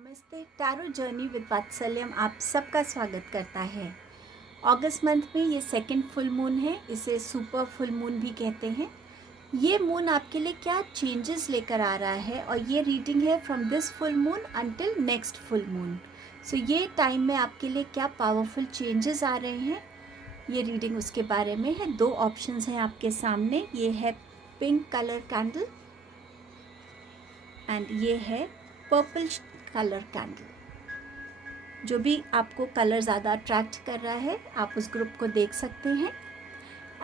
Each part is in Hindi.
नमस्ते। टैरो जर्नी विद वात्सल्यम आप सबका स्वागत करता है। अगस्त मंथ में ये सेकंड फुल मून है, इसे सुपर फुल मून भी कहते हैं। ये मून आपके लिए क्या चेंजेस लेकर आ रहा है और ये रीडिंग है from this full moon until next full moon. So ये टाइम में आपके लिए क्या पावरफुल चेंजेस आ रहे हैं, ये रीडिंग उसके बारे में है। दो ऑप्शंस हैं आपके सामने, ये है पिंक कलर कैंडल एंड ये है पर्पल कलर कैंडल। जो भी आपको कलर ज़्यादा अट्रैक्ट कर रहा है आप उस ग्रुप को देख सकते हैं।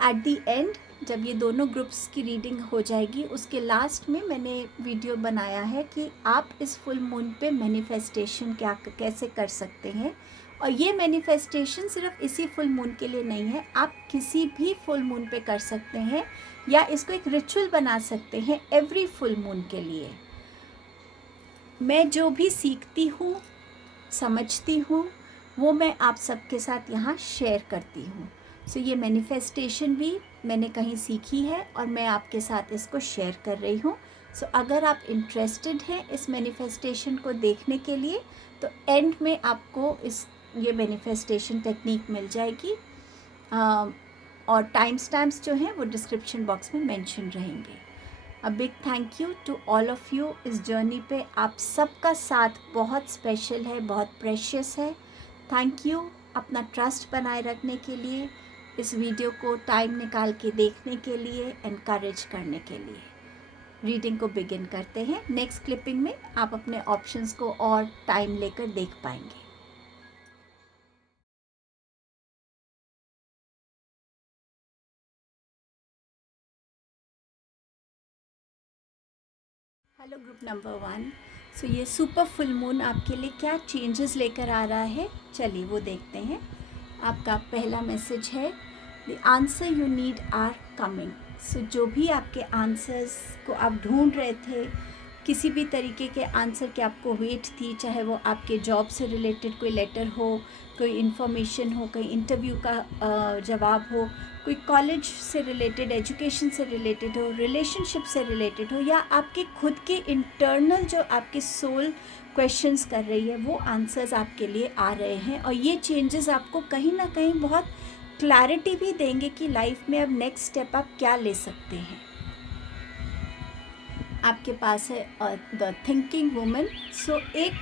एट दी एंड जब ये दोनों ग्रुप्स की रीडिंग हो जाएगी उसके लास्ट में मैंने वीडियो बनाया है कि आप इस फुल मून पे मैनिफेस्टेशन कैसे कर सकते हैं। और ये मैनिफेस्टेशन सिर्फ इसी फुल मून के लिए नहीं है, आप किसी भी फुल मून पे कर सकते हैं या इसको एक रिचुअल बना सकते हैं एवरी फुल मून के लिए। मैं जो भी सीखती हूँ समझती हूँ वो मैं आप सबके साथ यहाँ शेयर करती हूँ। सो ये मैनिफेस्टेशन भी मैंने कहीं सीखी है और मैं आपके साथ इसको शेयर कर रही हूँ। सो अगर आप इंटरेस्टेड हैं इस मैनिफेस्टेशन को देखने के लिए तो एंड में आपको ये मैनिफेस्टेशन टेक्निक मिल जाएगी और टाइम स्टैम्प्स जो हैं वो डिस्क्रिप्शन बॉक्स में मेंशन रहेंगे। A big thank you to all of you. इस जर्नी पे आप सबका साथ बहुत स्पेशल है, बहुत प्रेशियस है। थैंक यू अपना ट्रस्ट बनाए रखने के लिए, इस वीडियो को टाइम निकाल के देखने के लिए, एनकरेज करने के लिए। रीडिंग को बिगिन करते हैं। नेक्स्ट क्लिपिंग में आप अपने ऑप्शंस को और टाइम लेकर देख पाएंगे। Hello group number 1। सो ये सुपर फुल मून आपके लिए क्या चेंजेस लेकर आ रहा है, चलिए वो देखते हैं। आपका पहला मैसेज है the answer you need are coming. So जो भी आपके आंसर्स को आप ढूंढ रहे थे, किसी भी तरीके के आंसर की आपको वेट थी, चाहे वो आपके जॉब से रिलेटेड कोई लेटर हो, कोई इन्फॉर्मेशन हो, कोई इंटरव्यू का जवाब हो, कोई कॉलेज से रिलेटेड, एजुकेशन से रिलेटेड हो, रिलेशनशिप से रिलेटेड हो, या आपके खुद के इंटरनल जो आपके सोल क्वेश्चंस कर रही है वो आंसर्स आपके लिए आ रहे हैं। और ये चेंजेस आपको कहीं ना कहीं बहुत क्लैरिटी भी देंगे कि लाइफ में अब नेक्स्ट स्टेप आप क्या ले सकते हैं। आपके पास है द थिंकिंग वुमन। सो एक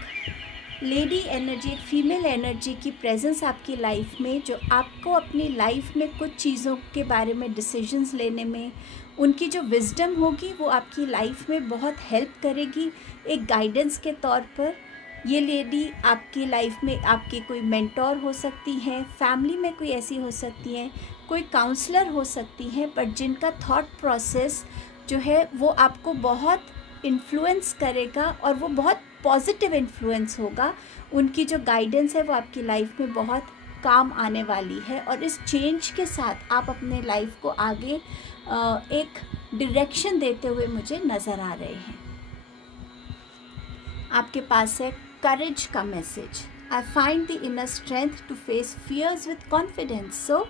लेडी एनर्जी, एक फीमेल एनर्जी की प्रेजेंस आपकी लाइफ में, जो आपको अपनी लाइफ में कुछ चीज़ों के बारे में डिसीजंस लेने में, उनकी जो विजडम होगी वो आपकी लाइफ में बहुत हेल्प करेगी एक गाइडेंस के तौर पर। ये लेडी आपकी लाइफ में आपकी कोई मेंटोर हो सकती हैं, फैमिली में कोई ऐसी हो सकती हैं, कोई काउंसलर हो सकती हैं, बट जिनका थॉट प्रोसेस जो है वो आपको बहुत इन्फ्लुएंस करेगा और वो बहुत पॉजिटिव इन्फ्लुएंस होगा। उनकी जो गाइडेंस है वो आपकी लाइफ में बहुत काम आने वाली है और इस चेंज के साथ आप अपने लाइफ को आगे एक डायरेक्शन देते हुए मुझे नज़र आ रहे हैं। आपके पास है करेज का message. I find the inner strength to face fears with confidence. So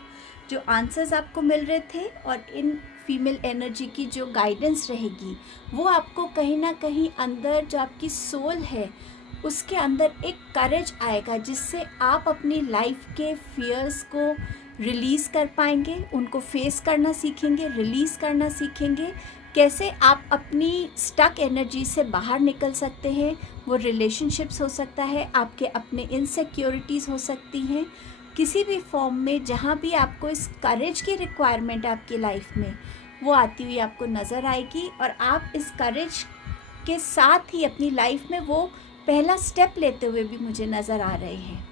जो आंसर्स आपको मिल रहे थे और इन फीमेल एनर्जी की जो गाइडेंस रहेगी वो आपको कहीं ना कहीं अंदर जो आपकी सोल है उसके अंदर एक करेज आएगा जिससे आप अपनी लाइफ के फियर्स को रिलीज़ कर पाएंगे, उनको फेस करना सीखेंगे, रिलीज़ करना सीखेंगे। कैसे आप अपनी स्टक एनर्जी से बाहर निकल सकते हैं, वो रिलेशनशिप्स हो सकता है, आपके अपने इनसिक्योरिटीज़ हो सकती हैं, किसी भी फॉर्म में जहाँ भी आपको इस करेज की रिक्वायरमेंट है आपकी लाइफ में वो आती हुई आपको नज़र आएगी। और आप इस करेज के साथ ही अपनी लाइफ में वो पहला स्टेप लेते हुए भी मुझे नज़र आ रहे हैं।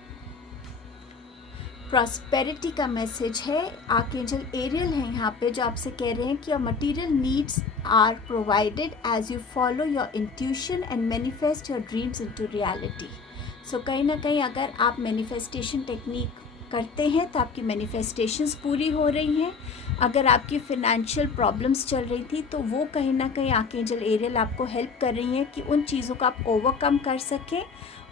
प्रॉस्पेरिटी का मैसेज है। आर्कएंजल एरियल है यहाँ पे जो आपसे कह रहे हैं कि your material needs are provided as you follow your intuition and manifest your dreams into reality. So कहीं ना कहीं अगर आप मैनिफेस्टेशन टेक्निक करते हैं तो आपकी मैनिफेस्टेशंस पूरी हो रही हैं। अगर आपकी फिनेंशियल प्रॉब्लम्स चल रही थी तो वो कहीं ना कहीं आर्कएंजल एरियल आपको हेल्प कर रही हैं कि उन चीज़ों को आप ओवरकम कर सकें।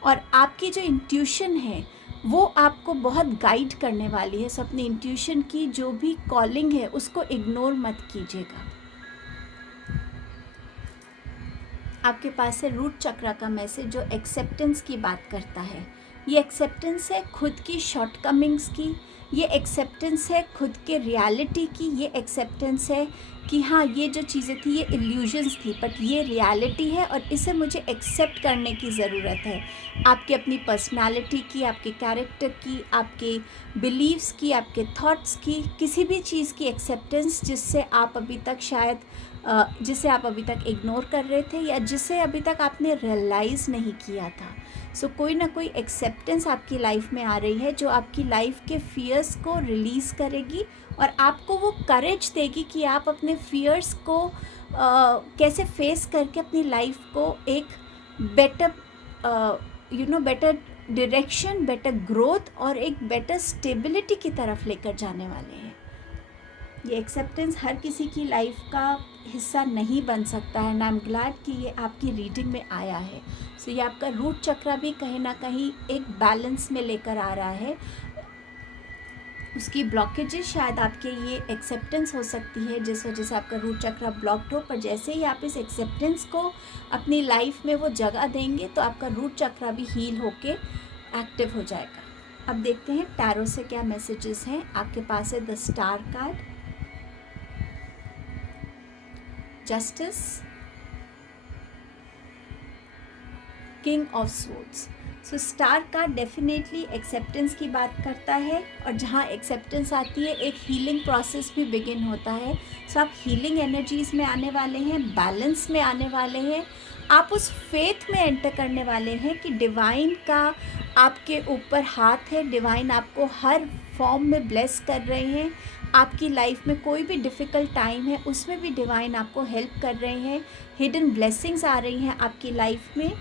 और आपकी जो इंट्यूशन है वो आपको बहुत गाइड करने वाली है। सो अपनी इंट्यूशन की जो भी कॉलिंग है उसको इग्नोर मत कीजिएगा। आपके पास है रूट चक्र का मैसेज जो एक्सेप्टेंस की बात करता है। ये एक्सेप्टेंस है खुद की शॉर्टकमिंग्स की, ये एक्सेप्टेंस है खुद के रियलिटी की, ये एक्सेप्टेंस है कि हाँ ये जो चीज़ें थी ये इल्यूजन्स थी बट ये रियलिटी है और इसे मुझे एक्सेप्ट करने की ज़रूरत है। आपकी अपनी पर्सनालिटी की, आपके कैरेक्टर की, आपके बिलीव्स की, आपके थॉट्स की, किसी भी चीज़ की एक्सेप्टेंस जिससे आप अभी तक शायद जिसे आप अभी तक इग्नोर कर रहे थे या जिसे अभी तक आपने रियलाइज़ नहीं किया था। सो कोई ना कोई एक्सेप्टेंस आपकी लाइफ में आ रही है जो आपकी लाइफ के फियर्स को रिलीज़ करेगी और आपको वो करेज देगी कि आप अपने फियर्स को कैसे फेस करके अपनी लाइफ को एक better better direction, better growth और एक बेटर स्टेबिलिटी की तरफ लेकर जाने वाले हैं। ये एक्सेप्टेंस हर किसी की लाइफ का हिस्सा नहीं बन सकता है एंड आई एम ग्लैड कि ये आपकी रीडिंग में आया है। सो ये आपका रूट चक्र भी कहीं ना कहीं एक बैलेंस में लेकर आ रहा है। उसकी ब्लॉकेजेस शायद आपके ये एक्सेप्टेंस हो सकती है जिस वजह से आपका रूट चक्र ब्लॉक्ड हो, पर जैसे ही आप इस एक्सेप्टेंस को अपनी लाइफ में वो जगह देंगे तो आपका रूट चक्र भी हील होके एक्टिव हो जाएगा। अब देखते हैं टैरो से क्या मैसेजेस हैं। आपके पास है the star card, justice, king of swords. So star का डेफिनेटली एक्सेप्टेंस की बात करता है और जहाँ एक्सेप्टेंस आती है एक हीलिंग प्रोसेस भी बिगिन होता है। सो आप हीलिंग एनर्जीज़ में आने वाले हैं, बैलेंस में आने वाले हैं, आप उस फेथ में एंटर करने वाले हैं कि डिवाइन का आपके ऊपर हाथ है, डिवाइन आपको हर फॉर्म में ब्लेस कर रहे हैं। आपकी लाइफ में कोई भी डिफ़िकल्ट टाइम है उसमें भी डिवाइन आपको हेल्प कर रहे हैं, हिडन ब्लेसिंग्स आ रही हैं आपकी लाइफ में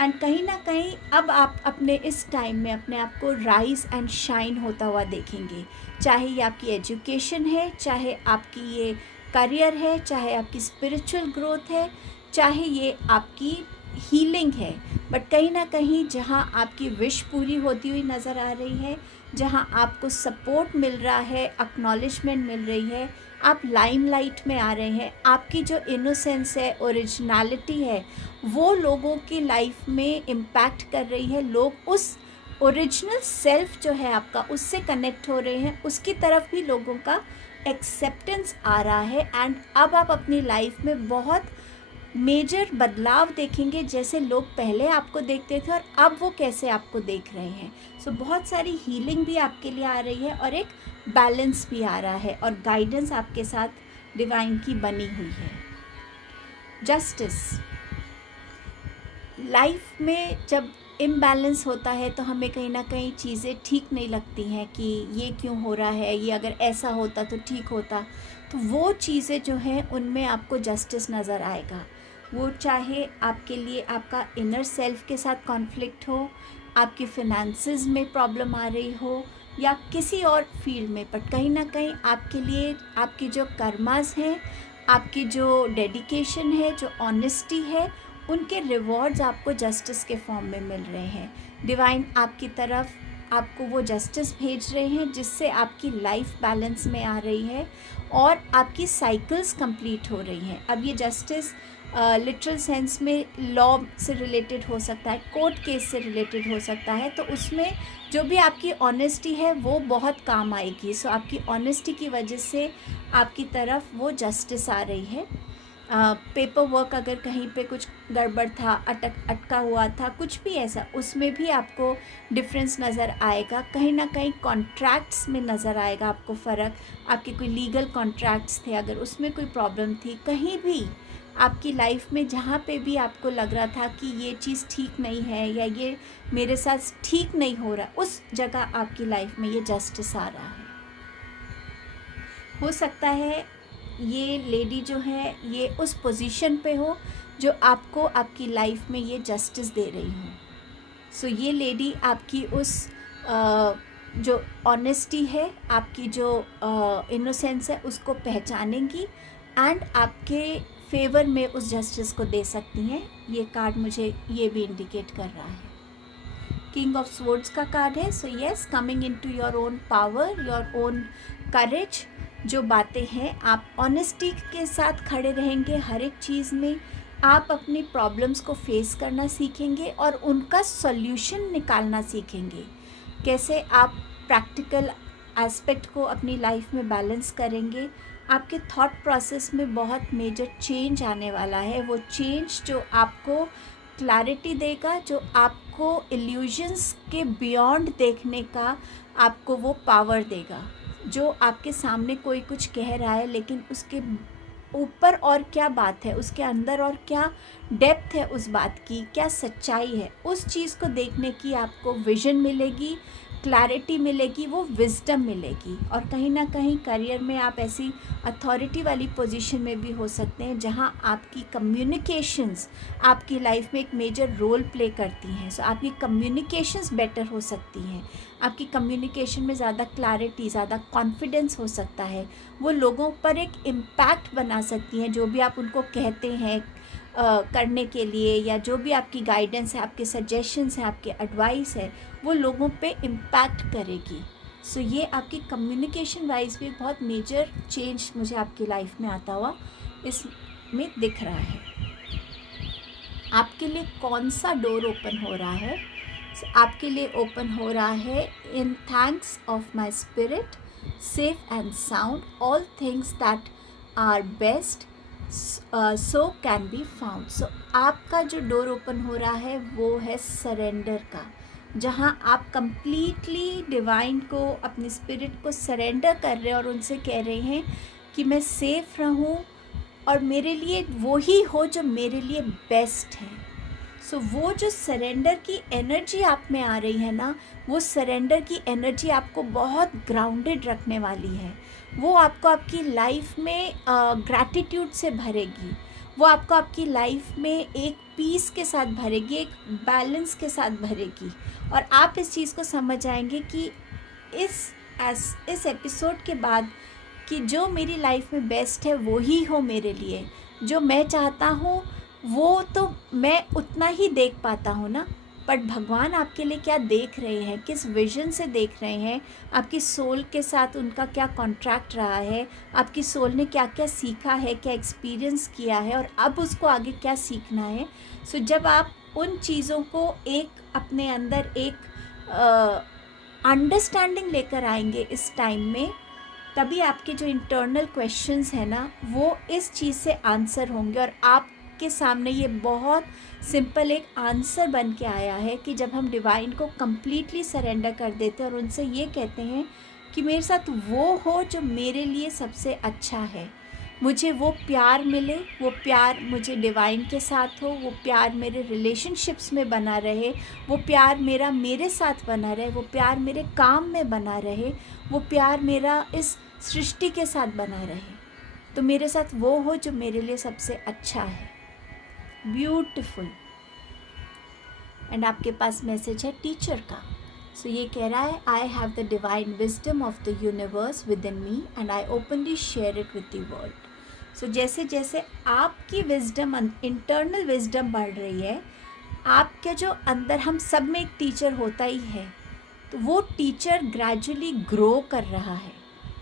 एंड कहीं ना कहीं अब आप अपने इस टाइम में अपने आप को राइज एंड शाइन होता हुआ देखेंगे। चाहे ये आपकी एजुकेशन है, चाहे आपकी ये करियर है, चाहे आपकी स्पिरिचुअल ग्रोथ है, चाहे ये आपकी हीलिंग है, बट कहीं ना कहीं जहाँ आपकी विश पूरी होती हुई नज़र आ रही है, जहाँ आपको सपोर्ट मिल रहा है, एक्नॉलेजमेंट मिल रही है, आप लाइमलाइट में आ रहे हैं, आपकी जो इनोसेंस है, ओरिजिनलिटी है, वो लोगों की लाइफ में इम्पैक्ट कर रही है। लोग उस ओरिजिनल सेल्फ जो है आपका उससे कनेक्ट हो रहे हैं, उसकी तरफ भी लोगों का एक्सेप्टेंस आ रहा है एंड अब आप अपनी लाइफ में बहुत मेजर बदलाव देखेंगे, जैसे लोग पहले आपको देखते थे और अब वो कैसे आपको देख रहे हैं। सो बहुत सारी हीलिंग भी आपके लिए आ रही है और एक बैलेंस भी आ रहा है और गाइडेंस आपके साथ डिवाइन की बनी हुई है। जस्टिस, लाइफ में जब इम्बैलेंस होता है तो हमें कहीं ना कहीं चीज़ें ठीक नहीं लगती हैं कि ये क्यों हो रहा है, ये अगर ऐसा होता तो ठीक होता। तो वो चीज़ें जो हैं उनमें आपको जस्टिस नज़र आएगा। वो चाहे आपके लिए आपका इनर सेल्फ के साथ कॉन्फ्लिक्ट हो, आपकी फिनेंसेस में प्रॉब्लम आ रही हो या किसी और फील्ड में, बट कहीं ना कहीं आपके लिए आपकी जो कर्मास हैं, आपकी जो डेडिकेशन है, जो ऑनेस्टी है, उनके रिवॉर्ड्स आपको जस्टिस के फॉर्म में मिल रहे हैं। डिवाइन आपकी तरफ आपको वो जस्टिस भेज रहे हैं जिससे आपकी लाइफ बैलेंस में आ रही है और आपकी साइकिल्स कंप्लीट हो रही हैं। अब ये जस्टिस लिटरल सेंस में लॉ से रिलेटेड हो सकता है, कोर्ट केस से रिलेटेड हो सकता है, तो उसमें जो भी आपकी ऑनेस्टी है वो बहुत काम आएगी। सो आपकी ऑनेस्टी की वजह से आपकी तरफ वो जस्टिस आ रही है। पेपर वर्क अगर कहीं पे कुछ गड़बड़ था, अटका हुआ था, कुछ भी ऐसा, उसमें भी आपको डिफरेंस नज़र आएगा। कहीं ना कहीं कॉन्ट्रैक्ट्स में नज़र आएगा आपको फ़र्क। आपके कोई लीगल कॉन्ट्रैक्ट्स थे, अगर उसमें कोई प्रॉब्लम थी, कहीं भी आपकी लाइफ में जहाँ पे भी आपको लग रहा था कि ये चीज़ ठीक नहीं है या ये मेरे साथ ठीक नहीं हो रहा, उस जगह आपकी लाइफ में ये जस्टिस आ रहा है। हो सकता है ये लेडी जो है ये उस पोजीशन पे हो जो आपको आपकी लाइफ में ये जस्टिस दे रही हो। सो ये लेडी आपकी उस जो ऑनेस्टी है, आपकी जो इनोसेंस है, उसको पहचानेंगी एंड आपके फेवर में उस जस्टिस को दे सकती हैं। ये कार्ड मुझे ये भी इंडिकेट कर रहा है। किंग ऑफ स्वॉर्ड्स का कार्ड है। So yes, coming into your own power, your own courage. जो बातें हैं आप ऑनेस्टी के साथ खड़े रहेंगे हर एक चीज़ में, आप अपनी प्रॉब्लम्स को फेस करना सीखेंगे और उनका सॉल्यूशन निकालना सीखेंगे। कैसे आप प्रैक्टिकल एस्पेक्ट को अपनी लाइफ में बैलेंस करेंगे। आपके थॉट प्रोसेस में बहुत मेजर चेंज आने वाला है। वो चेंज जो आपको क्लैरिटी देगा, जो आपको इल्यूजन्स के बियॉन्ड देखने का आपको वो पावर देगा। जो आपके सामने कोई कुछ कह रहा है लेकिन उसके ऊपर और क्या बात है, उसके अंदर और क्या डेप्थ है उस बात की, क्या सच्चाई है, उस चीज़ को देखने की आपको विजन मिलेगी, क्लैरिटी मिलेगी, वो विजडम मिलेगी। और कहीं ना कहीं करियर में आप ऐसी अथॉरिटी वाली पोजीशन में भी हो सकते हैं जहां आपकी कम्युनिकेशंस आपकी लाइफ में एक मेजर रोल प्ले करती हैं। सो आपकी कम्युनिकेशंस बेटर हो सकती हैं, आपकी कम्युनिकेशन में ज़्यादा क्लैरिटी, ज़्यादा कॉन्फिडेंस हो सकता है, वो लोगों पर एक इम्पैक्ट बना सकती हैं। जो भी आप उनको कहते हैं करने के लिए, या जो भी आपकी गाइडेंस है, आपके सजेशंस हैं, आपके एडवाइस है, वो लोगों पे इम्पैक्ट करेगी। सो ये आपकी कम्युनिकेशन वाइज भी बहुत मेजर चेंज मुझे आपकी लाइफ में आता हुआ इसमें दिख रहा है। आपके लिए कौन सा डोर ओपन हो रहा है? आपके लिए ओपन हो रहा है in thanks of my spirit, safe and sound, all things that are best so can be found. So आपका जो डोर ओपन हो रहा है वो है सरेंडर का, जहाँ आप कंप्लीटली डिवाइन को, अपनी स्पिरिट को सरेंडर कर रहे हैं और उनसे कह रहे हैं कि मैं सेफ रहूं और मेरे लिए वो ही हो जो मेरे लिए बेस्ट है। सो वो जो सरेंडर की एनर्जी आप में आ रही है ना, वो सरेंडर की एनर्जी आपको बहुत ग्राउंडेड रखने वाली है। वो आपको आपकी लाइफ में ग्रैटिट्यूड से भरेगी, वो आपको आपकी लाइफ में एक पीस के साथ भरेगी, एक बैलेंस के साथ भरेगी। और आप इस चीज़ को समझ आएंगे कि इस एपिसोड के बाद कि जो मेरी लाइफ में बेस्ट है वो ही हो मेरे लिए, जो मैं चाहता हूँ वो तो मैं उतना ही देख पाता हूँ ना, बट भगवान आपके लिए क्या देख रहे हैं, किस विजन से देख रहे हैं, आपकी सोल के साथ उनका क्या कॉन्ट्रैक्ट रहा है, आपकी सोल ने क्या क्या सीखा है, क्या एक्सपीरियंस किया है और अब उसको आगे क्या सीखना है। सो जब आप उन चीज़ों को एक अपने अंदर एक अंडरस्टैंडिंग लेकर आएंगे इस टाइम में, तभी आपके जो इंटरनल क्वेश्चंस हैं ना, वो इस चीज़ से आंसर होंगे। और आपके सामने ये बहुत सिंपल एक आंसर बन के आया है कि जब हम डिवाइन को कम्प्लीटली सरेंडर कर देते हैं और उनसे ये कहते हैं कि मेरे साथ वो हो जो मेरे लिए सबसे अच्छा है, मुझे वो प्यार मिले, वो प्यार मुझे डिवाइन के साथ हो, वो प्यार मेरे रिलेशनशिप्स में बना रहे, वो प्यार मेरा मेरे साथ बना रहे, वो प्यार मेरे काम में बना रहे, वो प्यार मेरा इस सृष्टि के साथ बना रहे। तो मेरे साथ वो हो जो मेरे लिए सबसे अच्छा है। ब्यूटिफुल। एंड आपके पास मैसेज है टीचर का। सो ये कह रहा है, I have the divine wisdom of the universe within me and I openly share it with the world. So जैसे जैसे आपकी विजडम, इंटरनल विजडम बढ़ रही है, आपके जो अंदर, हम सब में एक टीचर होता ही है, तो वो टीचर ग्रेजुअली ग्रो कर रहा है।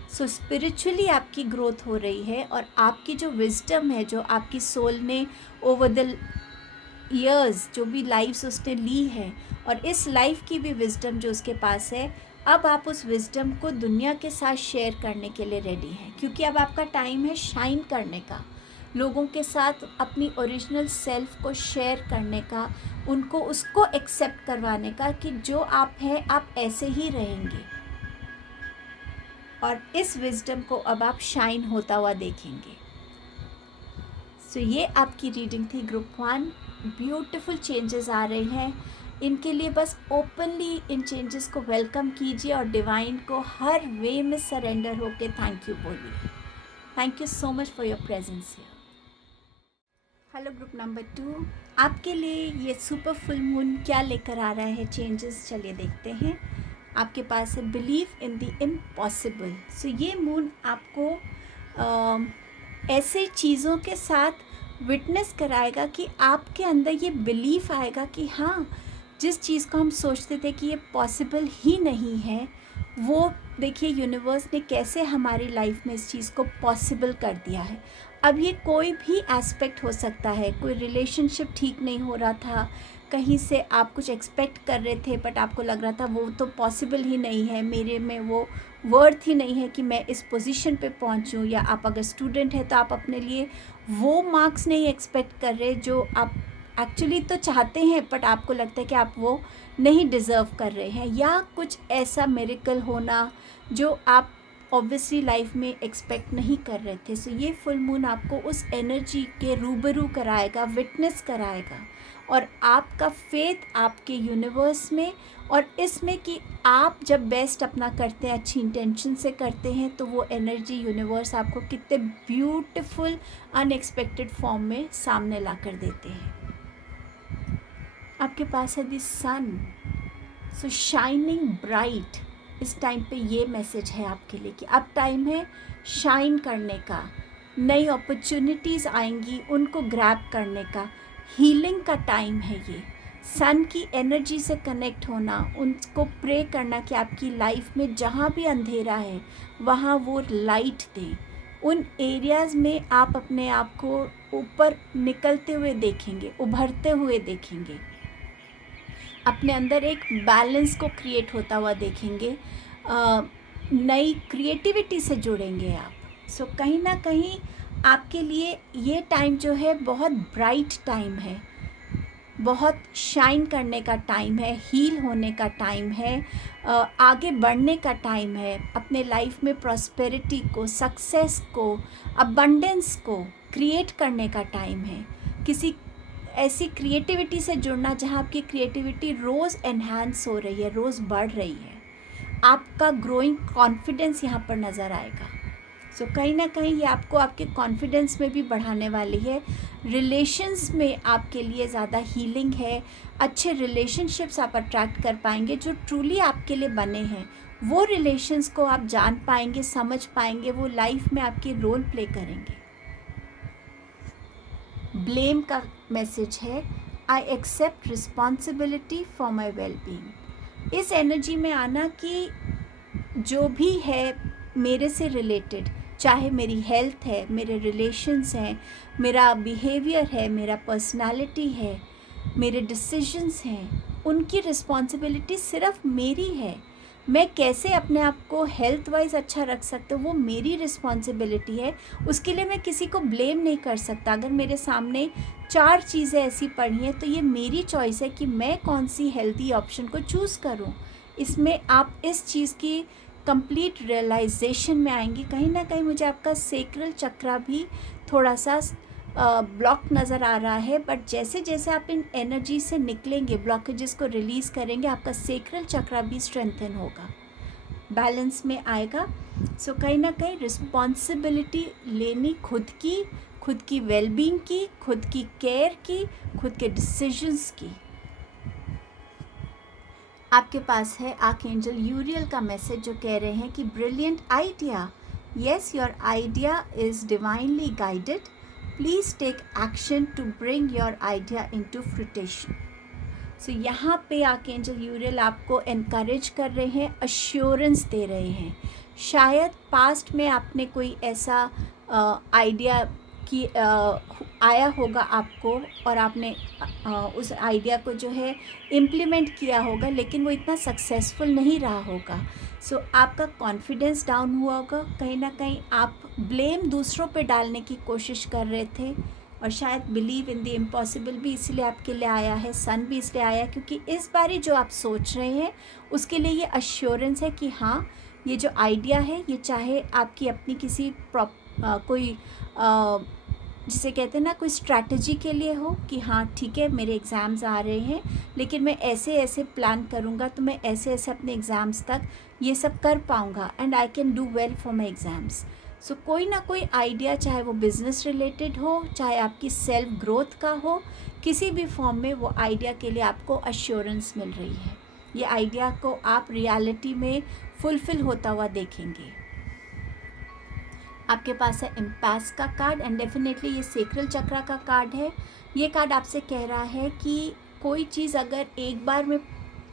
सो स्पिरिचुअली आपकी ग्रोथ हो रही है और आपकी जो विजडम है, जो आपकी सोल ने ओवर द ईयर्स जो भी लाइफ्स उसने ली है, और इस लाइफ की भी विजडम जो उसके पास है, अब आप उस विजडम को दुनिया के साथ शेयर करने के लिए रेडी हैं, क्योंकि अब आपका टाइम है शाइन करने का, लोगों के साथ अपनी ओरिजिनल सेल्फ को शेयर करने का, उनको उसको एक्सेप्ट करवाने का कि जो आप हैं आप ऐसे ही रहेंगे। और इस विजडम को अब आप शाइन होता हुआ देखेंगे। सो ये आपकी रीडिंग थी ग्रुप 1। ब्यूटीफुल चेंजेस आ रहे हैं, इनके लिए बस ओपनली इन चेंजेस को वेलकम कीजिए और डिवाइन को हर वे में सरेंडर होके थैंक यू बोलिए। Thank you so much for your presence here. Hello group number 2, आपके लिए ये सुपर फुल मून क्या लेकर आ रहा है चेंजेस, चलिए देखते हैं। आपके पास है बिलीव इन द इम्पॉसिबल। सो ये मून आपको ऐसे चीज़ों के साथ विटनेस कराएगा कि आपके अंदर ये बिलीफ आएगा कि हाँ, जिस चीज़ को हम सोचते थे कि ये पॉसिबल ही नहीं है, वो देखिए यूनिवर्स ने कैसे हमारी लाइफ में इस चीज़ को पॉसिबल कर दिया है। अब ये कोई भी एस्पेक्ट हो सकता है, कोई रिलेशनशिप ठीक नहीं हो रहा था, कहीं से आप कुछ एक्सपेक्ट कर रहे थे बट आपको लग रहा था वो तो पॉसिबल ही नहीं है, मेरे में वो वर्थ ही नहीं है कि मैं इस पोजीशन पे पहुंचूं, या आप अगर स्टूडेंट है तो आप अपने लिए वो मार्क्स नहीं एक्सपेक्ट कर रहे जो आप एक्चुअली तो चाहते हैं बट आपको लगता है कि आप वो नहीं डिज़र्व कर रहे हैं, या कुछ ऐसा मिरेकल होना जो आप ऑब्वियसली लाइफ में एक्सपेक्ट नहीं कर रहे थे। सो ये फुल मून आपको उस एनर्जी के रूबरू कराएगा, विटनेस कराएगा, और आपका फेथ आपके यूनिवर्स में और इसमें कि आप जब बेस्ट अपना करते हैं, अच्छी इंटेंशन से करते हैं, तो वो एनर्जी यूनिवर्स आपको कितने ब्यूटीफुल अनएक्सपेक्टेड फॉर्म में सामने ला कर देते हैं। आपके पास है the sun, so shining bright. इस टाइम पे ये मैसेज है आपके लिए कि अब टाइम है शाइन करने का, नई अपॉर्चुनिटीज़ आएंगी, उनको ग्रैब करने का, हीलिंग का टाइम है ये। सन की एनर्जी से कनेक्ट होना, उनको प्रे करना कि आपकी लाइफ में जहाँ भी अंधेरा है वहाँ वो लाइट दें, उन एरियाज़ में आप अपने आप को ऊपर निकलते हुए देखेंगे, उभरते हुए देखेंगे, अपने अंदर एक बैलेंस को क्रिएट होता हुआ देखेंगे, नई क्रिएटिविटी से जुड़ेंगे आप। सो कहीं ना कहीं आपके लिए ये टाइम जो है बहुत ब्राइट टाइम है, बहुत शाइन करने का टाइम है, हील होने का टाइम है, आगे बढ़ने का टाइम है, अपने लाइफ में प्रॉस्पेरिटी को, सक्सेस को, अबंडेंस को क्रिएट करने का टाइम है। किसी ऐसी क्रिएटिविटी से जुड़ना जहाँ आपकी क्रिएटिविटी रोज़ एनहांस हो रही है, रोज़ बढ़ रही है, आपका ग्रोइंग कॉन्फिडेंस यहाँ पर नज़र आएगा। सो कहीं ना कहीं ये आपको आपके कॉन्फिडेंस में भी बढ़ाने वाली है। रिलेशंस में आपके लिए ज़्यादा हीलिंग है, अच्छे रिलेशनशिप्स आप अट्रैक्ट कर पाएंगे जो ट्रूली आपके लिए बने हैं, वो रिलेशंस को आप जान पाएंगे, समझ पाएंगे, वो लाइफ में आपकी रोल प्ले करेंगे। ब्लेम का मैसेज है, I accept responsibility for my wellbeing. इस एनर्जी में आना कि जो भी है मेरे से रिलेटेड, चाहे मेरी हेल्थ है, मेरे रिलेशंस हैं, मेरा बिहेवियर है, मेरा पर्सनालिटी है, मेरे डिसीजंस हैं, उनकी रिस्पॉन्सिबिलिटी सिर्फ मेरी है। मैं कैसे अपने आप को हेल्थ वाइज अच्छा रख सकता हूँ वो मेरी रिस्पॉन्सिबिलिटी है, उसके लिए मैं किसी को ब्लेम नहीं कर सकता। अगर मेरे सामने 4 चीज़ें ऐसी पड़ी हैं तो ये मेरी चॉइस है कि मैं कौन सी हेल्दी ऑप्शन को चूज़ करूँ। इसमें आप इस चीज़ की कंप्लीट रियलाइजेशन में आएंगी। कहीं ना कहीं मुझे आपका सेक्रल चक्रा भी थोड़ा सा ब्लॉक नज़र आ रहा है, बट जैसे जैसे आप इन एनर्जी से निकलेंगे, ब्लॉकेजेस को रिलीज़ करेंगे, आपका सेक्रल चक्रा भी स्ट्रेंथन होगा, बैलेंस में आएगा। सो कहीं ना कहीं रिस्पॉन्सिबिलिटी लेनी खुद की वेलबींग की, खुद की केयर की, खुद के डिसीजंस की। आपके पास है आर्कएंजल यूरियल का मैसेज जो कह रहे हैं कि brilliant idea, yes your idea is divinely guided, please take action to bring your idea into fruition. So यहाँ पे आर्कएंजल यूरियल आपको एनकरेज कर रहे हैं, अश्योरेंस दे रहे हैं। शायद पास्ट में आपने कोई ऐसा आइडिया की आया होगा आपको और आपने उस आइडिया को जो है इम्प्लीमेंट किया होगा, लेकिन वो इतना सक्सेसफुल नहीं रहा होगा। सो आपका कॉन्फिडेंस डाउन हुआ होगा, कहीं ना कहीं आप ब्लेम दूसरों पे डालने की कोशिश कर रहे थे, और शायद बिलीव इन द इम्पॉसिबल भी इसलिए आपके लिए आया है, सन भी इसलिए आया है क्योंकि इस बारी जो आप सोच रहे हैं उसके लिए ये अश्योरेंस है कि हाँ, ये जो आइडिया है ये चाहे आपकी अपनी किसी कोई जिसे कहते हैं ना कोई स्ट्रैटेजी के लिए हो कि हाँ ठीक है मेरे एग्ज़ाम्स आ रहे हैं, लेकिन मैं ऐसे ऐसे प्लान करूँगा तो मैं ऐसे ऐसे अपने एग्ज़ाम्स तक ये सब कर पाऊँगा and I can do well for my exams. So कोई ना कोई आइडिया, चाहे वो बिज़नेस रिलेटेड हो, चाहे आपकी सेल्फ ग्रोथ का हो, किसी भी फॉर्म में वो आइडिया के लिए आपको अश्योरेंस मिल रही है। ये आइडिया को आप रियलिटी में फुलफ़िल होता हुआ देखेंगे। आपके पास है इम्पैस का कार्ड एंड डेफिनेटली ये सेक्रल चक्रा का कार्ड है। ये कार्ड आपसे कह रहा है कि कोई चीज़ अगर एक बार में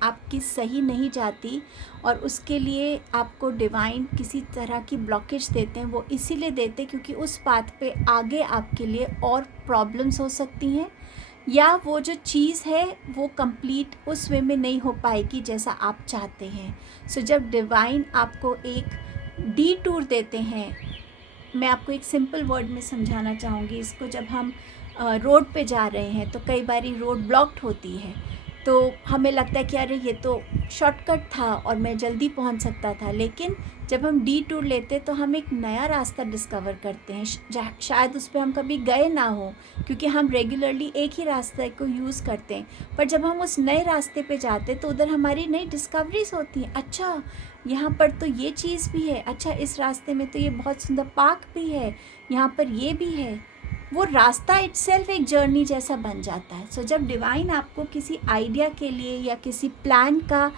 आपकी सही नहीं जाती और उसके लिए आपको डिवाइन किसी तरह की ब्लॉकेज देते हैं, वो इसीलिए देते हैं क्योंकि उस पाथ पे आगे आपके लिए और प्रॉब्लम्स हो सकती हैं, या वो जो चीज़ है वो कंप्लीट उस वे में नहीं हो पाएगी जैसा आप चाहते हैं। सो जब डिवाइन आपको एक डी टूर देते हैं, मैं आपको एक सिंपल वर्ड में समझाना चाहूँगी इसको। जब हम रोड पे जा रहे हैं तो कई बार रोड ब्लॉक्ड होती है, तो हमें लगता है कि अरे ये तो शॉर्टकट था और मैं जल्दी पहुंच सकता था, लेकिन जब हम डी टूर लेते तो हम एक नया रास्ता डिस्कवर करते हैं। शायद उस पर हम कभी गए ना हो क्योंकि हम रेगुलरली एक ही रास्ते को यूज़ करते हैं, पर जब हम उस नए रास्ते पे जाते तो उधर हमारी नई डिस्कवरीज होती हैं। अच्छा, यहाँ पर तो ये चीज़ भी है, अच्छा इस रास्ते में तो ये बहुत सुंदर पार्क भी है, यहाँ पर ये भी है। वो रास्ता इटसेल्फ एक जर्नी जैसा बन जाता है। सो जब डिवाइन आपको किसी आइडिया के लिए या किसी प्लान का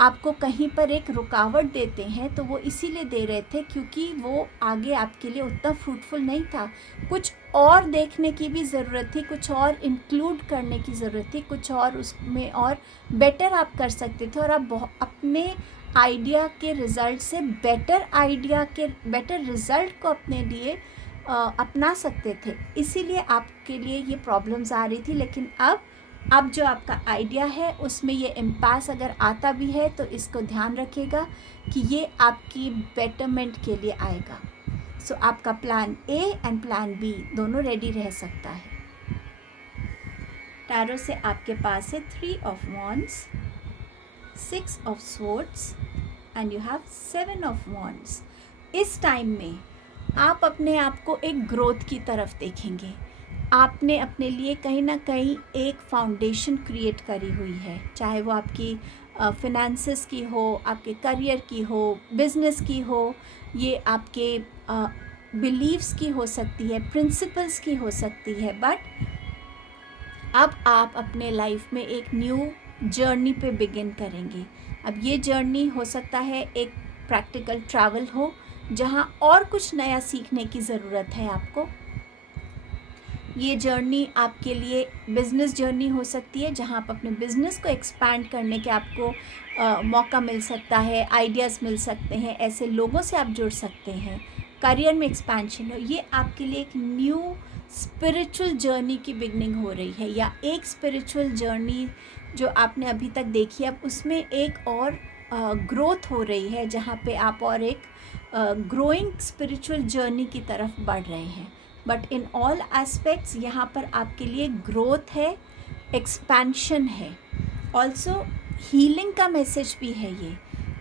आपको कहीं पर एक रुकावट देते हैं तो वो इसीलिए दे रहे थे क्योंकि वो आगे आपके लिए उतना फ्रूटफुल नहीं था। कुछ और देखने की भी ज़रूरत थी, कुछ और इंक्लूड करने की ज़रूरत थी, कुछ और उसमें और बेटर आप कर सकते थे और आप अपने आइडिया के रिज़ल्ट से बेटर रिज़ल्ट को अपने लिए अपना सकते थे। इसीलिए आपके लिए ये प्रॉब्लम्स आ रही थी। लेकिन अब जो आपका आइडिया है उसमें ये इम्पास अगर आता भी है तो इसको ध्यान रखिएगा कि ये आपकी बेटरमेंट के लिए आएगा। सो आपका plan a and plan b दोनों रेडी रह सकता है। टैरो से आपके पास है 3 of wands, 6 of swords and you have 7 of wands. इस टाइम में आप अपने आप को एक ग्रोथ की तरफ देखेंगे। आपने अपने लिए कहीं ना कहीं एक फाउंडेशन क्रिएट करी हुई है, चाहे वो आपकी फिनेंसेस की हो, आपके करियर की हो, बिजनेस की हो, ये आपके बिलीव्स की हो सकती है, प्रिंसिपल्स की हो सकती है। बट अब आप अपने लाइफ में एक न्यू जर्नी पे बिगिन करेंगे। अब ये जर्नी हो सकता है एक प्रैक्टिकल ट्रैवल हो जहाँ और कुछ नया सीखने की ज़रूरत है आपको। ये जर्नी आपके लिए बिज़नेस जर्नी हो सकती है जहाँ आप अपने बिज़नेस को एक्सपैंड करने के आपको मौका मिल सकता है, आइडियाज़ मिल सकते हैं, ऐसे लोगों से आप जुड़ सकते हैं, करियर में एक्सपेंशन हो। ये आपके लिए एक न्यू स्पिरिचुअल जर्नी की बिगनिंग हो रही है, या एक स्पिरिचुअल जर्नी जो आपने अभी तक देखी अब उसमें एक और ग्रोथ हो रही है जहाँ पे आप और एक ग्रोइंग स्पिरिचुअल जर्नी की तरफ बढ़ रहे हैं। बट इन ऑल एस्पेक्ट्स यहाँ पर आपके लिए ग्रोथ है, एक्सपेंशन है, ऑल्सो हीलिंग का मैसेज भी है। ये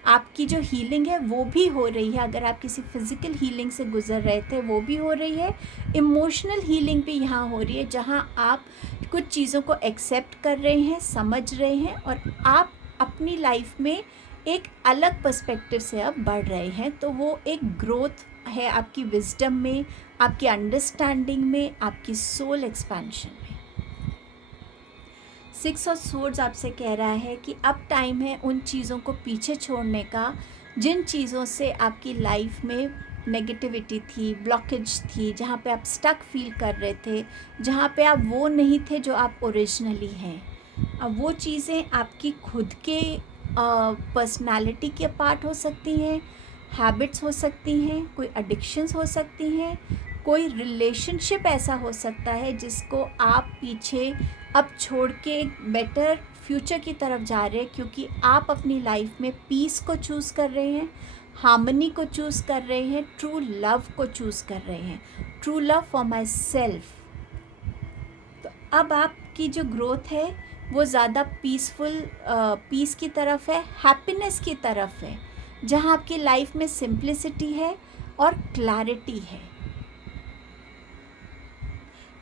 आपकी जो हीलिंग है वो भी हो रही है। अगर आप किसी फिज़िकल हीलिंग से गुजर रहे थे वो भी हो रही है, इमोशनल हीलिंग भी यहाँ हो रही है जहाँ आप कुछ चीज़ों को एक्सेप्ट कर रहे हैं, समझ रहे हैं और आप अपनी लाइफ में एक अलग पर्सपेक्टिव से अब बढ़ रहे हैं। तो वो एक ग्रोथ है आपकी विजडम में, आपकी अंडरस्टैंडिंग में, आपकी सोल एक्सपेंशन में। 6 ऑफ स्वॉर्ड्स आपसे कह रहा है कि अब टाइम है उन चीज़ों को पीछे छोड़ने का जिन चीज़ों से आपकी लाइफ में नेगेटिविटी थी, ब्लॉकेज थी, जहाँ पे आप स्टक फील कर रहे थे, जहाँ पे आप वो नहीं थे जो आप ओरिजिनली हैं। अब वो चीज़ें आपकी खुद के पर्सनालिटी के पार्ट हो सकती हैं, हैबिट्स हो सकती हैं, कोई एडिक्शंस हो सकती हैं, कोई रिलेशनशिप ऐसा हो सकता है जिसको आप पीछे अब छोड़ के एक बेटर फ्यूचर की तरफ जा रहे हैं क्योंकि आप अपनी लाइफ में पीस को चूज़ कर रहे हैं, हार्मनी को चूज़ कर रहे हैं, ट्रू लव को चूज़ कर रहे हैं, true love for my self. तो अब आपकी जो ग्रोथ है वो ज़्यादा पीस की तरफ है, हैप्पीनेस की तरफ है, जहाँ आपकी लाइफ में सिंप्लिसिटी है और क्लैरिटी है।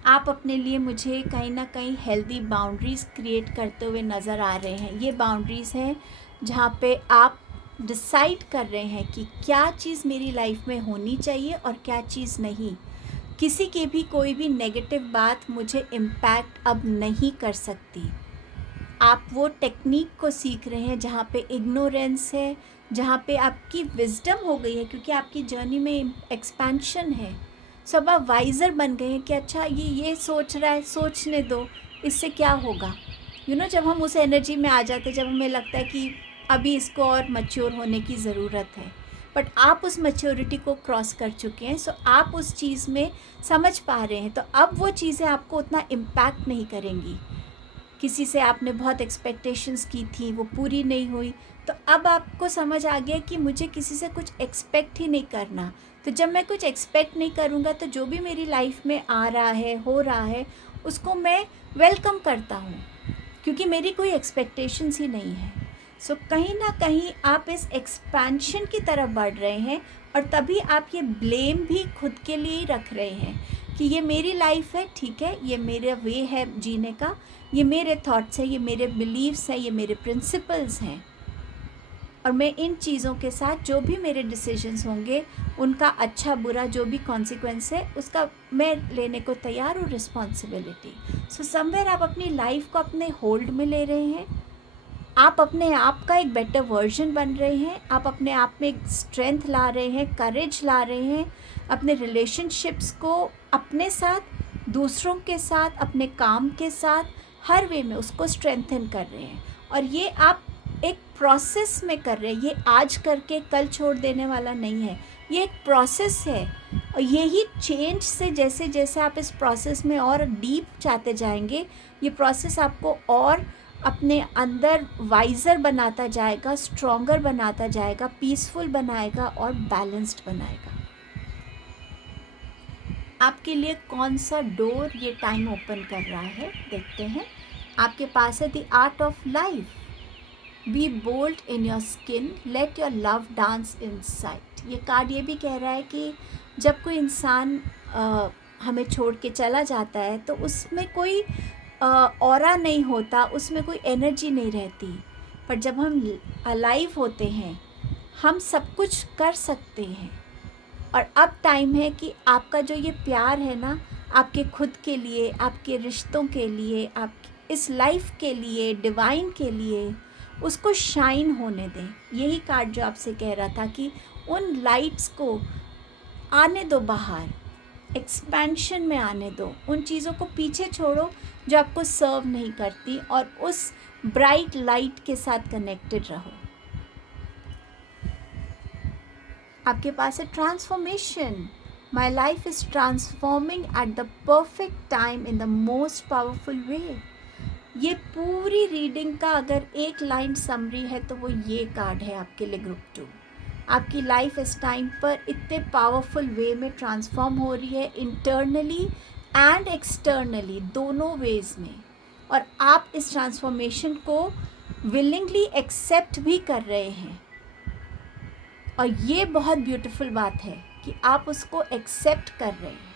आप अपने लिए मुझे कहीं ना कहीं हेल्दी बाउंड्रीज़ क्रिएट करते हुए नज़र आ रहे हैं। ये बाउंड्रीज़ हैं जहाँ पे आप डिसाइड कर रहे हैं कि क्या चीज़ मेरी लाइफ में होनी चाहिए और क्या चीज़ नहीं। किसी की भी कोई भी नेगेटिव बात मुझे इम्पैक्ट अब नहीं कर सकती। आप वो टेक्निक को सीख रहे हैं जहाँ पे इग्नोरेंस है, जहाँ पे आपकी विजडम हो गई है क्योंकि आपकी जर्नी में एक्सपेंशन है। सब आप वाइज़र बन गए हैं कि अच्छा ये सोच रहा है, सोचने दो, इससे क्या होगा। जब हम उस एनर्जी में आ जाते हैं, जब हमें लगता है कि अभी इसको और मैच्योर होने की ज़रूरत है, बट आप उस मैच्योरिटी को क्रॉस कर चुके हैं, सो आप उस चीज़ में समझ पा रहे हैं, तो अब वो चीज़ें आपको उतना इम्पैक्ट नहीं करेंगी। किसी से आपने बहुत एक्सपेक्टेशंस की थी, वो पूरी नहीं हुई, तो अब आपको समझ आ गया कि मुझे किसी से कुछ एक्सपेक्ट ही नहीं करना। तो जब मैं कुछ एक्सपेक्ट नहीं करूँगा, तो जो भी मेरी लाइफ में आ रहा है, हो रहा है, उसको मैं वेलकम करता हूँ, क्योंकि मेरी कोई एक्सपेक्टेशंस ही नहीं है। सो कहीं ना कहीं आप इस एक्सपेंशन की तरफ बढ़ रहे हैं, और तभी आप ये ब्लेम भी खुद के लिए ही रख रहे हैं कि ये मेरी लाइफ है, ठीक है, ये मेरा वे है जीने का, ये मेरे थॉट्स हैं, ये मेरे बिलीव्स हैं, ये मेरे प्रिंसिपल्स हैं, और मैं इन चीज़ों के साथ जो भी मेरे डिसीजंस होंगे, उनका अच्छा बुरा जो भी कॉन्सिक्वेंस है, उसका मैं लेने को तैयार हूँ रिस्पॉन्सिबिलिटी। सो समवेयर आप अपनी लाइफ को अपने होल्ड में ले रहे हैं, आप अपने आप का एक बेटर वर्जन बन रहे हैं, आप अपने आप में एक स्ट्रेंथ ला रहे हैं, करेज ला रहे हैं, अपने रिलेशनशिप्स को अपने साथ, दूसरों के साथ, अपने काम के साथ, हर वे में उसको स्ट्रेंथन कर रहे हैं। और ये आप एक प्रोसेस में कर रहे हैं, ये आज करके कल छोड़ देने वाला नहीं है, ये एक प्रोसेस है। और यही चेंज से जैसे जैसे आप इस प्रोसेस में और डीप जाते जाएंगे, ये प्रोसेस आपको और अपने अंदर वाइज़र बनाता जाएगा, स्ट्रॉन्गर बनाता जाएगा, पीसफुल बनाएगा और बैलेंस्ड बनाएगा। आपके लिए कौन सा डोर ये टाइम ओपन कर रहा है, देखते हैं। आपके पास है the art of life. Be bold in your skin, let your love dance inside. ये कार्ड ये भी कह रहा है कि जब कोई इंसान हमें छोड़ के चला जाता है, तो उसमें कोई ऑरा नहीं होता, उसमें कोई एनर्जी नहीं रहती। पर जब हम अलाइव होते हैं, हम सब कुछ कर सकते हैं। और अब टाइम है कि आपका जो ये प्यार है ना, आपके खुद के लिए, आपके रिश्तों के लिए, आप इस लाइफ के लिए, डिवाइन के लिए, उसको शाइन होने दें। यही कार्ड जो आपसे कह रहा था कि उन लाइट्स को आने दो बाहर, एक्सपेंशन में आने दो, उन चीज़ों को पीछे छोड़ो जो आपको सर्व नहीं करती, और उस ब्राइट लाइट के साथ कनेक्टेड रहो। आपके पास है transformation. My life is transforming at the perfect time in the most powerful वे। ये पूरी रीडिंग का अगर एक लाइन समरी है, तो वो ये कार्ड है आपके लिए ग्रुप 2। आपकी लाइफ इस टाइम पर इतने पावरफुल वे में ट्रांसफॉर्म हो रही है, इंटरनली एंड एक्सटर्नली, दोनों वेज में, और आप इस ट्रांसफॉर्मेशन को विलिंगली एक्सेप्ट भी कर रहे हैं। और ये बहुत ब्यूटीफुल बात है कि आप उसको एक्सेप्ट कर रहे हैं।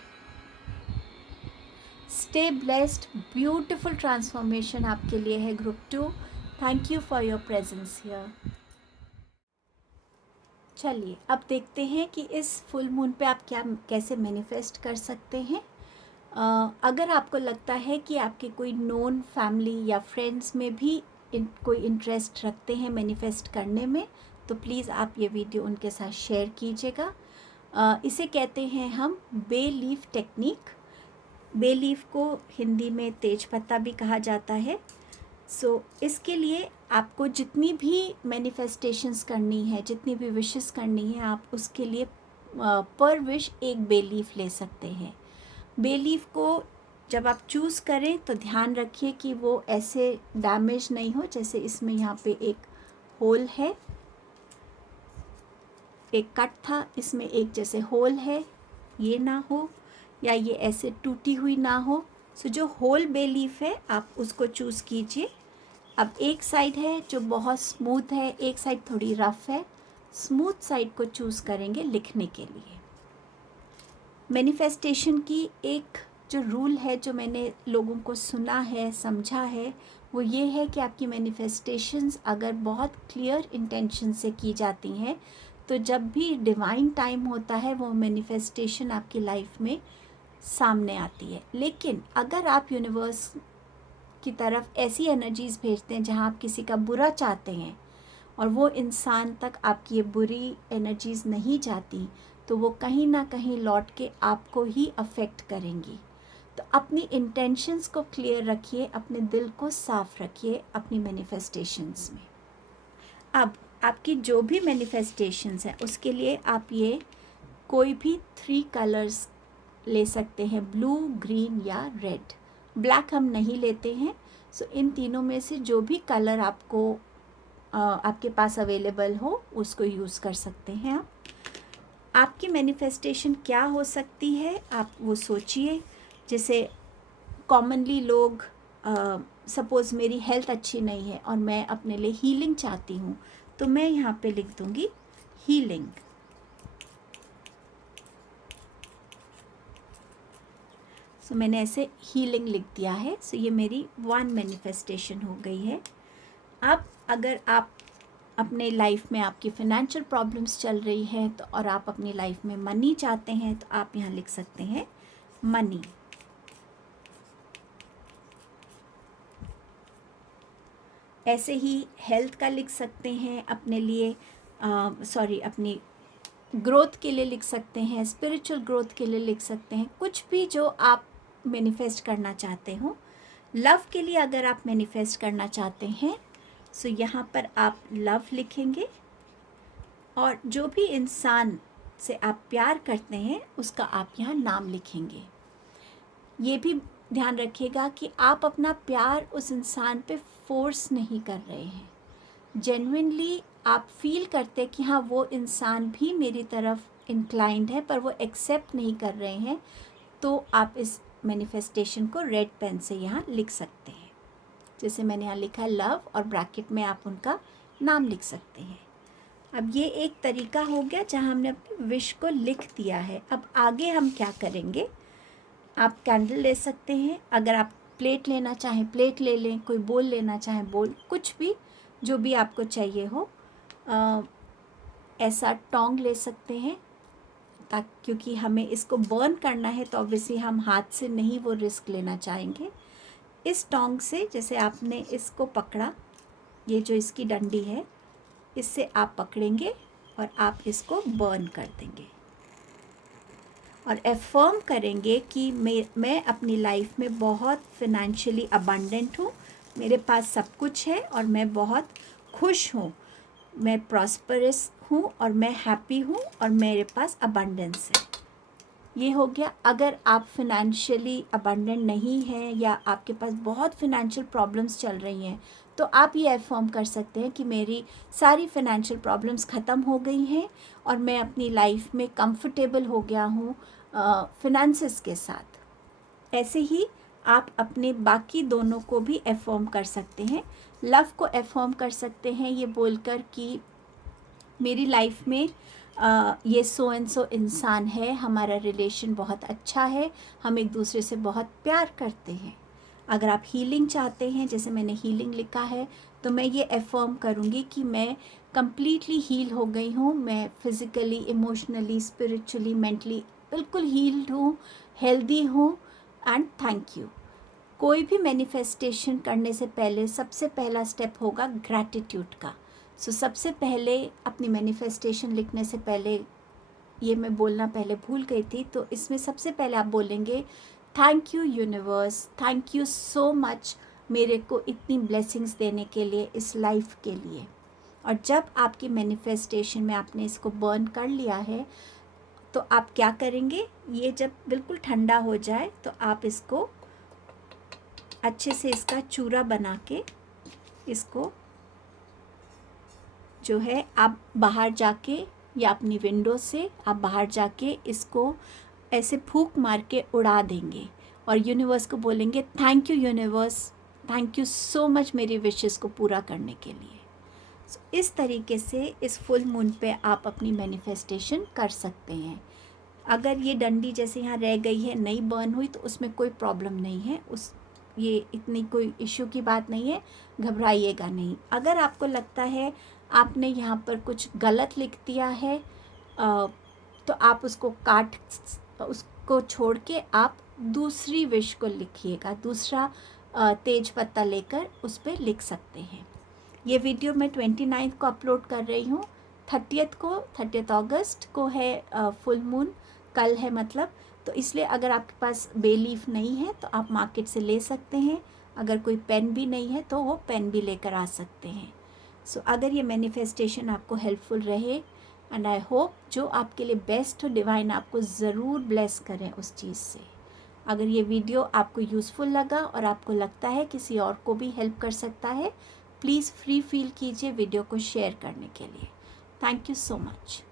स्टे ब्लेस्ड, ब्यूटीफुल ट्रांसफॉर्मेशन आपके लिए है group 2। Thank you for your presence here. चलिए अब देखते हैं कि इस फुल मून पे आप क्या कैसे मैनिफेस्ट कर सकते हैं। अगर आपको लगता है कि आपके कोई नोन फैमिली या फ्रेंड्स में भी कोई इंटरेस्ट रखते हैं मैनिफेस्ट करने में, तो प्लीज़ आप ये वीडियो उनके साथ शेयर कीजिएगा। इसे कहते हैं हम bay leaf technique. Bay leaf को हिंदी में तेज पत्ता भी कहा जाता है। सो इसके लिए आपको जितनी भी मैनिफेस्टेशंस करनी है, जितनी भी विशेस करनी है, आप उसके लिए पर विश एक बे लीफ ले सकते हैं। बे लीफ को जब आप चूज़ करें तो ध्यान रखिए कि वो ऐसे डैमेज नहीं हो, जैसे इसमें यहाँ पे एक होल है, एक कट था, इसमें एक जैसे होल है, ये ना हो, या ये ऐसे टूटी हुई ना हो। सो जो होल बे लीफ है आप उसको चूज़ कीजिए। अब एक साइड है जो बहुत स्मूथ है, एक साइड थोड़ी रफ़ है। स्मूथ साइड को चूज़ करेंगे लिखने के लिए। मैनिफेस्टेशन की एक जो रूल है, जो मैंने लोगों को सुना है, समझा है, वो ये है कि आपकी मैनिफेस्टेशंस अगर बहुत क्लियर इंटेंशन से की जाती हैं, तो जब भी डिवाइन टाइम होता है, वो मैनिफेस्टेशन आपकी लाइफ में सामने आती है। लेकिन अगर आप यूनिवर्स की तरफ ऐसी एनर्जीज़ भेजते हैं जहां आप किसी का बुरा चाहते हैं, और वो इंसान तक आपकी ये बुरी एनर्जीज़ नहीं जाती, तो वो कहीं ना कहीं लौट के आपको ही अफेक्ट करेंगी। तो अपनी इंटेंशंस को क्लियर रखिए, अपने दिल को साफ रखिए अपनी मैनिफेस्टेशंस में। अब आपकी जो भी मैनिफेस्टेशंस हैं उसके लिए आप ये कोई भी 3 कलर्स ले सकते हैं, ब्लू, ग्रीन या रेड। ब्लैक हम नहीं लेते हैं। सो इन तीनों में से जो भी कलर आपके पास अवेलेबल हो उसको यूज़ कर सकते हैं आप। आपकी मैनिफेस्टेशन क्या हो सकती है आप वो सोचिए। जैसे कॉमनली लोग सपोज़ मेरी हेल्थ अच्छी नहीं है और मैं अपने लिए हीलिंग चाहती हूँ, तो मैं यहाँ पे लिख दूँगी हीलिंग। सो मैंने ऐसे हीलिंग लिख दिया है। सो ये मेरी 1 मैनिफेस्टेशन हो गई है। अब अगर आप अपने लाइफ में आपकी फ़ाइनेंशियल प्रॉब्लम्स चल रही हैं तो और आप अपनी लाइफ में मनी चाहते हैं तो आप यहाँ लिख सकते हैं मनी। ऐसे ही हेल्थ का लिख सकते हैं अपने लिए, अपनी ग्रोथ के लिए लिख सकते हैं, स्पिरिचुअल ग्रोथ के लिए लिख सकते हैं, कुछ भी जो आप मैनिफेस्ट करना चाहते हो। लव के लिए अगर आप मैनिफेस्ट करना चाहते हैं सो यहाँ पर आप लव लिखेंगे, और जो भी इंसान से आप प्यार करते हैं उसका आप यहाँ नाम लिखेंगे। ये भी ध्यान रखिएगा कि आप अपना प्यार उस इंसान पे फोर्स नहीं कर रहे हैं। जेन्युइनली आप फील करते कि हाँ वो इंसान भी मेरी तरफ इंक्लाइंड है, पर वो एक्सेप्ट नहीं कर रहे हैं, तो आप इस मैनिफेस्टेशन को रेड पेन से यहाँ लिख सकते हैं। जैसे मैंने यहाँ लिखा है लव, और ब्रैकेट में आप उनका नाम लिख सकते हैं। अब ये एक तरीका हो गया जहाँ हमने अपनी विश को लिख दिया है। अब आगे हम क्या करेंगे, आप कैंडल ले सकते हैं, अगर आप प्लेट लेना चाहें प्लेट ले लें, कोई बोल लेना चाहें बोल, कुछ भी जो भी आपको चाहिए हो। ऐसा टोंग ले सकते हैं, ताकि क्योंकि हमें इसको बर्न करना है तो ऑब्वियसली हम हाथ से नहीं वो रिस्क लेना चाहेंगे। इस टोंग से जैसे आपने इसको पकड़ा, ये जो इसकी डंडी है इससे आप पकड़ेंगे और आप इसको बर्न कर देंगे और एफर्म करेंगे कि मैं अपनी लाइफ में बहुत फिनेंशियली अबंडेंट हूँ, मेरे पास सब कुछ है और मैं बहुत खुश हूँ, मैं प्रॉस्परस हूँ और मैं हैप्पी हूँ और मेरे पास अबंडेंस है। ये हो गया। अगर आप फिनेंशियली अबंडेंट नहीं हैं या आपके पास बहुत फिनेंशियल प्रॉब्लम्स चल रही हैं, तो आप ये एफर्म कर सकते हैं कि मेरी सारी फिनेंशियल प्रॉब्लम्स ख़त्म हो गई हैं और मैं अपनी लाइफ में कंफर्टेबल हो गया हूँ फिनेंसेस के साथ। ऐसे ही आप अपने बाकी दोनों को भी एफर्म कर सकते हैं। लव को एफर्म कर सकते हैं ये बोलकर कि मेरी लाइफ में ये सो एंड सो इंसान है, हमारा रिलेशन बहुत अच्छा है, हम एक दूसरे से बहुत प्यार करते हैं। अगर आप हीलिंग चाहते हैं, जैसे मैंने हीलिंग लिखा है, तो मैं ये एफर्म करूँगी कि मैं कम्प्लीटली हील हो गई हूँ, मैं फिज़िकली, इमोशनली, स्पिरिचुअली, मेंटली बिल्कुल हील्ड हूँ, हेल्दी हूँ एंड थैंक यू। कोई भी मैनिफेस्टेशन करने से पहले सबसे पहला स्टेप होगा ग्रैटिट्यूड का। सो सबसे पहले अपनी मैनिफेस्टेशन लिखने से पहले, ये मैं बोलना पहले भूल गई थी, तो इसमें सबसे पहले आप बोलेंगे thank you universe, thank you so much मेरे को इतनी ब्लेसिंग्स देने के लिए, इस लाइफ के लिए। और जब आपकी मैनिफेस्टेशन में आपने इसको बर्न कर लिया है तो आप क्या करेंगे, ये जब बिल्कुल ठंडा हो जाए तो आप इसको अच्छे से इसका चूरा बना के इसको जो है आप बाहर जाके या अपनी विंडो से आप बाहर जाके इसको ऐसे फूंक मार के उड़ा देंगे और यूनिवर्स को बोलेंगे thank you universe, thank you so much मेरी विशेस को पूरा करने के लिए। इस तरीके से इस फुल मून पे आप अपनी मैनिफेस्टेशन कर सकते हैं। अगर ये डंडी जैसे यहाँ रह गई है, नहीं बर्न हुई, तो उसमें कोई प्रॉब्लम नहीं है, ये इतनी कोई इश्यू की बात नहीं है, घबराइएगा नहीं। अगर आपको लगता है आपने यहाँ पर कुछ गलत लिख दिया है तो आप उसको छोड़ के आप दूसरी विश को लिखिएगा, दूसरा तेज पत्ता लेकर उस पर लिख सकते हैं। ये वीडियो मैं 29 को अपलोड कर रही हूँ। 30 अगस्त को है फुल मून, कल है मतलब। तो इसलिए अगर आपके पास बे लीफ नहीं है तो आप मार्केट से ले सकते हैं। अगर कोई पेन भी नहीं है तो वो पेन भी लेकर आ सकते हैं। सो अगर ये मैनिफेस्टेशन आपको हेल्पफुल रहे, एंड आई होप जो आपके लिए बेस्ट हो, डिवाइन आपको ज़रूर ब्लेस करें उस चीज़ से। अगर ये वीडियो आपको यूज़फुल लगा और आपको लगता है किसी और को भी हेल्प कर सकता है, प्लीज़ फ्री फील कीजिए वीडियो को शेयर करने के लिए। Thank you so much.